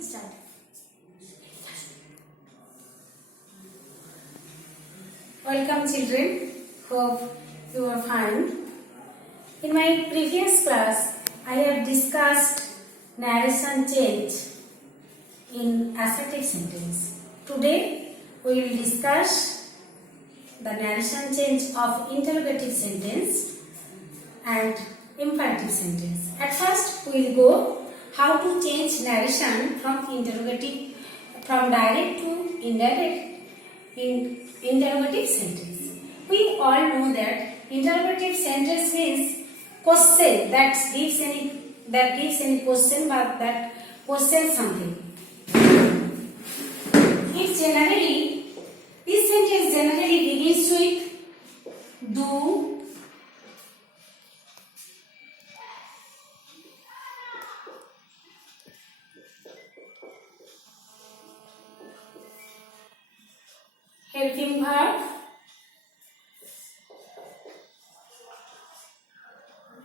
Start. Welcome children. Hope you are fine. In my previous class, I have discussed narration change in assertive sentence. Today, we will discuss the narration change of interrogative sentence and imperative sentence. At first, we will go how to change narration from direct to indirect in interrogative sentence. We all know that interrogative sentence means question that gives any question but that questions something. This sentence generally begins with do, helping verb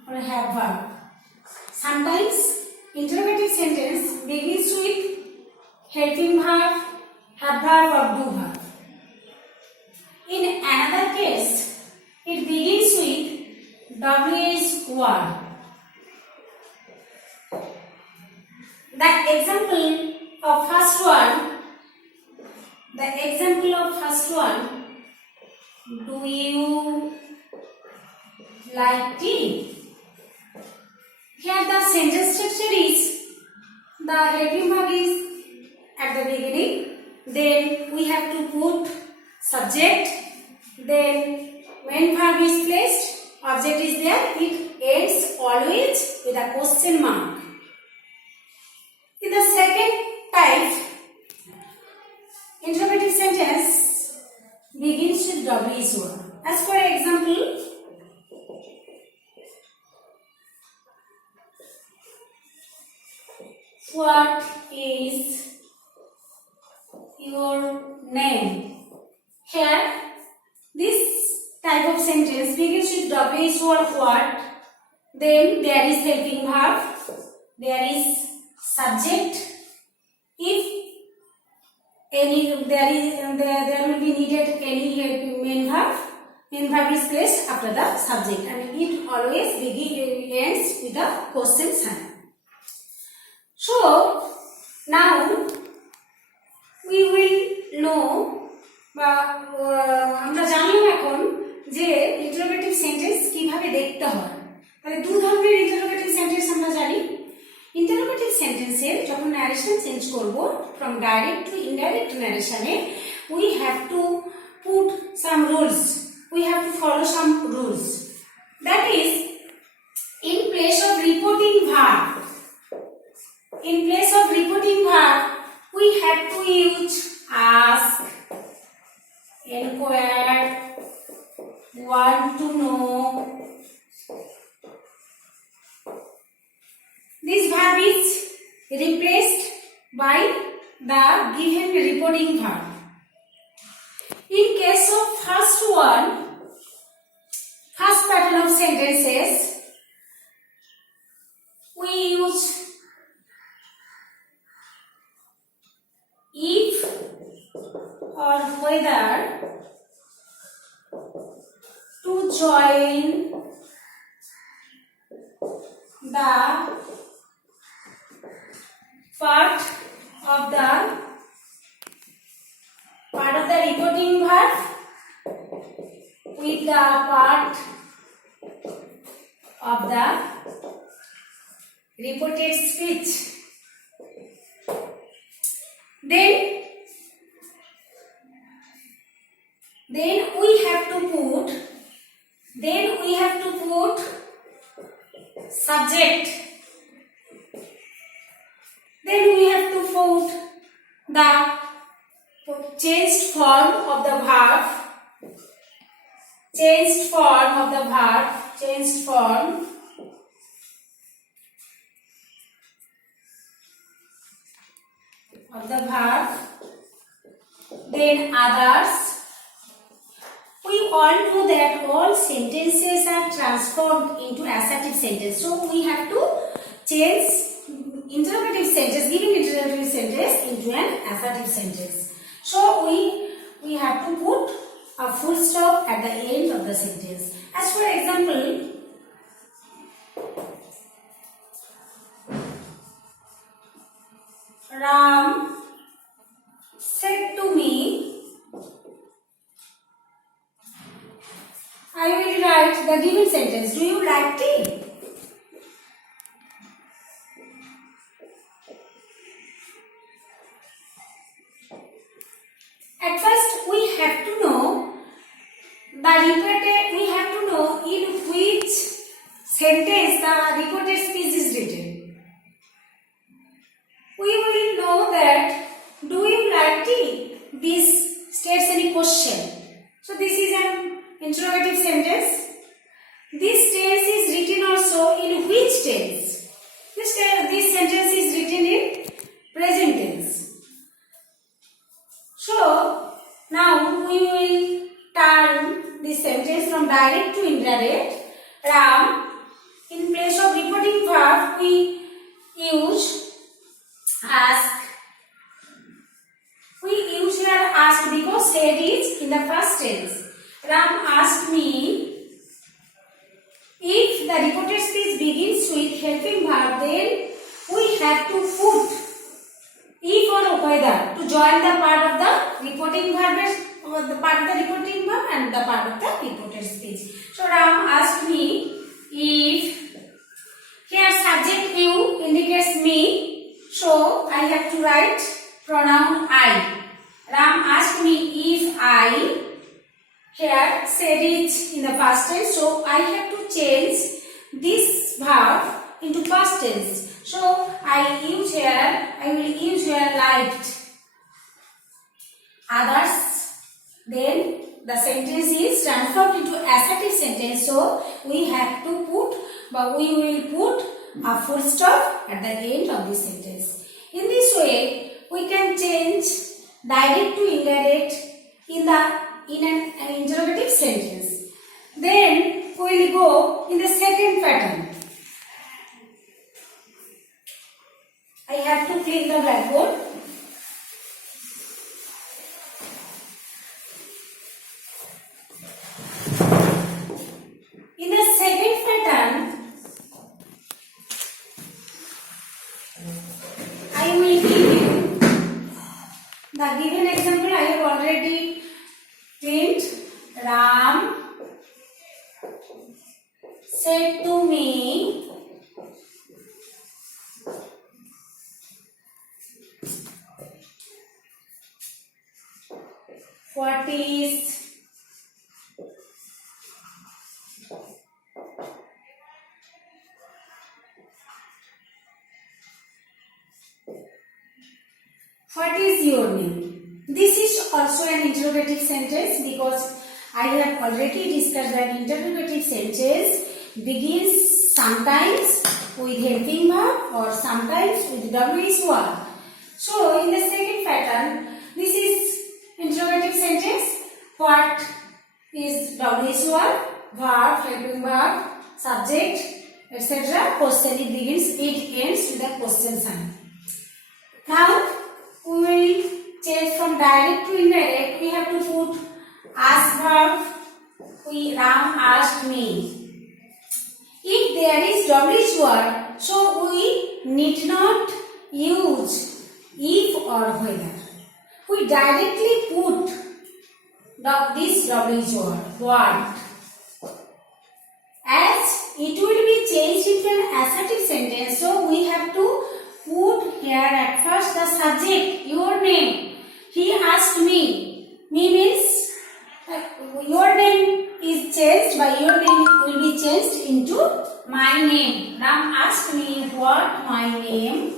or have verb. Sometimes interrogative sentence begins with helping verb, have verb or do verb. In another case, it begins with WH word. The example of first one, do you like tea? Here the sentence structure is the helping verb is at the beginning, then we have to put subject, then when verb is placed, object is there, it ends always with a question mark. In the second type, interrogative sentence begins with WH word. As for example, what is your name? Here, this type of sentence begins with WH word what, then there is helping verb, there is subject. If there will be needed any main verb is placed after the subject, and it always ends with a question sign. So now we will know আমরা জানলাম এখন যে interrogative sentence কিভাবে দেখতে হয়। তাহলে দু ধরনের ইন্টারোগেটিভ সেন্টেন্স আমরা জানি। ইন্টারোগেটিভ সেন্টেন্সের যখন ন্যারেশন চেঞ্জ করব ফ্রম ডাইরেক্ট টু ইনডাইরেক্ট ন্যারেশনে we have to put some rules, we have to follow some rules. That is, in place of reporting verb, we have to use ask, inquire, want to know. This verb is replaced by the given reporting verb. In case of first pattern of sentences, we use if or whether to join the part of the reporting verb with the part of the reported speech. Then we have to put subject. Then we have to put the changed form of the verb. Then others. We all know that all sentences are transformed into assertive sentence. So we have to change interrogative sentence, giving interrogative sentence sentence into an assertive sentence. So we have to put a full stop at the end of the sentence. As for example, Ram said to me, I will write the given sentence. Do you like tea? At first, we have to know in which sentence the reported speech is written. We will know that do you like tea? This states any question. So this is an interrogative sentence. This tense is written also in which tense? This sentence is written in present tense. So now we will turn this sentence from direct to indirect. Ram, in place of reporting verb, we use ask. We use here ask because said is in the first tense. Ram asked me, if the reported speech begins with helping verb, then we have to put if or whether to join the part of the reporting verb, the part of the reporting verb and the part of the reported speech. So Ram asked me if, here subject you indicates me, so I have to write pronoun I. Ram asked me if I, here said it in the past tense, so I have to change this verb into past tense. So I will use here liked. Others, then the sentence is transformed into assertive sentence. So we have to put, but we will put a full stop at the end of this sentence. In this way, we can change direct to indirect in an interrogative sentence. Then we will go in the second pattern. I have to clean the blackboard. In the second pattern, I will give you the given example. I have already cleaned. Ram said to me, what is your name? This is also an interrogative sentence because I have already discussed that interrogative sentence begins sometimes with helping verb or sometimes with WH word. So in the second pattern, this is interrogative sentence. What is WH word, verb, helping verb, subject, etc. Question. It ends with a question sign. Now we will change from direct to indirect. We have to put ask verb. Ram asked me. If there is WH word, so we need not use if or whether. We directly put this WH word. As it will be changed into an assertive sentence, so we have to put here at first the subject, your name. He asked me. Me means your name is changed, by your name will be changed into my name. Ram asked me what my name.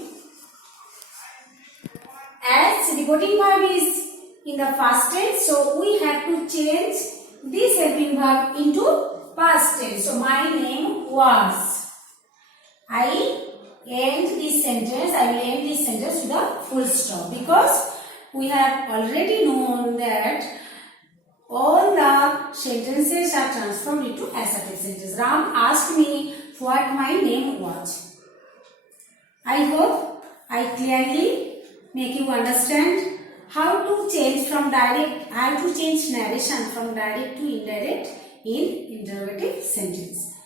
As reporting verb is in the past tense, so we have to change this helping verb into past tense. So my name was. I will end this sentence with a full stop because we have already known that all the sentences are transformed into assertive sentences. Ram asked me what my name was. I hope I clearly make you understand how to change narration from direct to indirect in interrogative sentence.